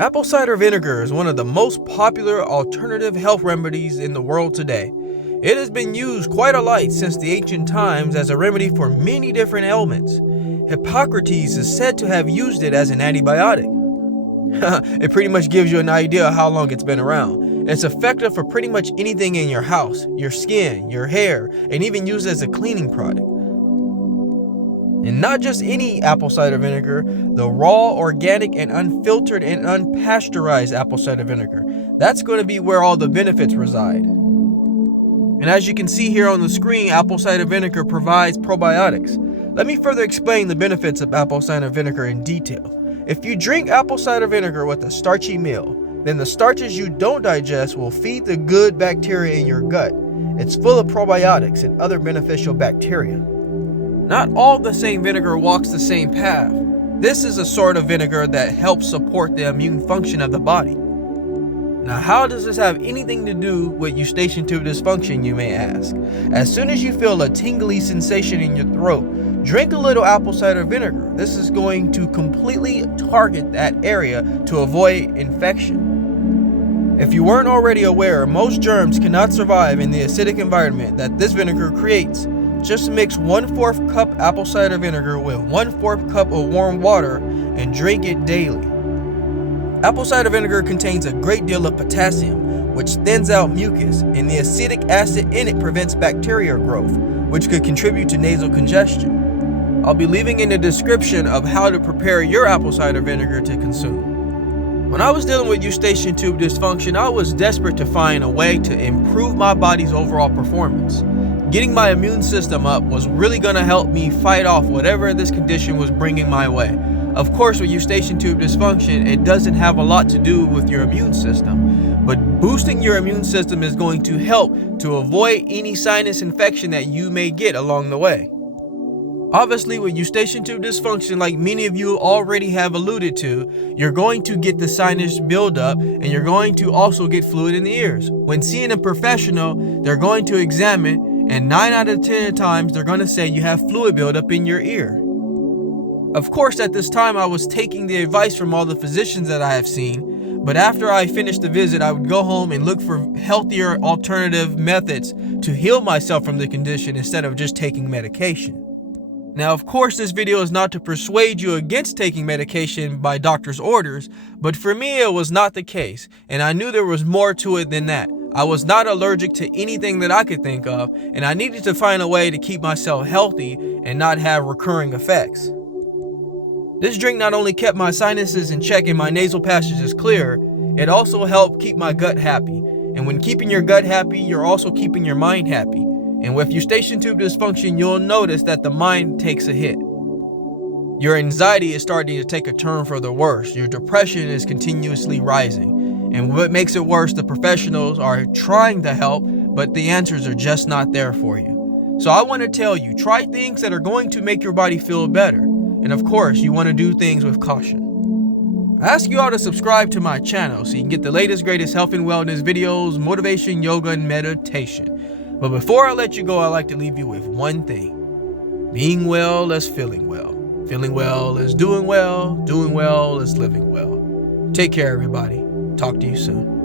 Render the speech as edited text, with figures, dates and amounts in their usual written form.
Apple cider vinegar is one of the most popular alternative health remedies in the world today. It has been used quite a lot since the ancient times as a remedy for many different ailments. Hippocrates is said to have used it as an antibiotic. It pretty much gives you an idea of how long it's been around. It's effective for pretty much anything in your house, your skin, your hair, and even used as a cleaning product. And not just any apple cider vinegar, the raw, organic, and unfiltered and unpasteurized apple cider vinegar. That's going to be where all the benefits reside. And as you can see here on the screen, apple cider vinegar provides probiotics. Let me further explain the benefits of apple cider vinegar in detail. If you drink apple cider vinegar with a starchy meal, then the starches you don't digest will feed the good bacteria in your gut. It's full of probiotics and other beneficial bacteria. Not all the same vinegar walks the same path. This is a sort of vinegar that helps support the immune function of the body. Now, how does this have anything to do with Eustachian tube dysfunction, you may ask? As soon as you feel a tingly sensation in your throat, drink a little apple cider vinegar. This is going to completely target that area to avoid infection. If you weren't already aware, most germs cannot survive in the acidic environment that this vinegar creates. Just mix 1/4 cup apple cider vinegar with 1/4 cup of warm water and drink it daily. Apple cider vinegar contains a great deal of potassium, which thins out mucus, and the acetic acid in it prevents bacteria growth, which could contribute to nasal congestion. I'll be leaving in the description of how to prepare your apple cider vinegar to consume. When I was dealing with Eustachian tube dysfunction, I was desperate to find a way to improve my body's overall performance. Getting my immune system up was really going to help me fight off whatever this condition was bringing my way. Of course, with Eustachian tube dysfunction, it doesn't have a lot to do with your immune system, but boosting your immune system is going to help to avoid any sinus infection that you may get along the way. Obviously, with Eustachian tube dysfunction, like many of you already have alluded to, you're going to get the sinus buildup and you're going to also get fluid in the ears. When seeing a professional, they're going to examine, and 9 out of 10 times they're going to say you have fluid buildup in your ear. Of course, at this time I was taking the advice from all the physicians that I have seen, but after I finished the visit, I would go home and look for healthier alternative methods to heal myself from the condition instead of just taking medication. Now, of course, this video is not to persuade you against taking medication by doctor's orders, but for me it was not the case, and I knew there was more to it than that. I was not allergic to anything that I could think of, and I needed to find a way to keep myself healthy and not have recurring effects. This drink not only kept my sinuses in check and my nasal passages clear, it also helped keep my gut happy. And when keeping your gut happy, you're also keeping your mind happy. And with Eustachian tube dysfunction, you'll notice that the mind takes a hit. Your anxiety is starting to take a turn for the worse. Your depression is continuously rising. And what makes it worse, the professionals are trying to help, but the answers are just not there for you. So I want to tell you, try things that are going to make your body feel better. And of course, you want to do things with caution. I ask you all to subscribe to my channel so you can get the latest, greatest health and wellness videos, motivation, yoga, and meditation. But before I let you go, I'd like to leave you with one thing. Being well is feeling well. Feeling well is doing well is living well. Take care, everybody. Talk to you soon.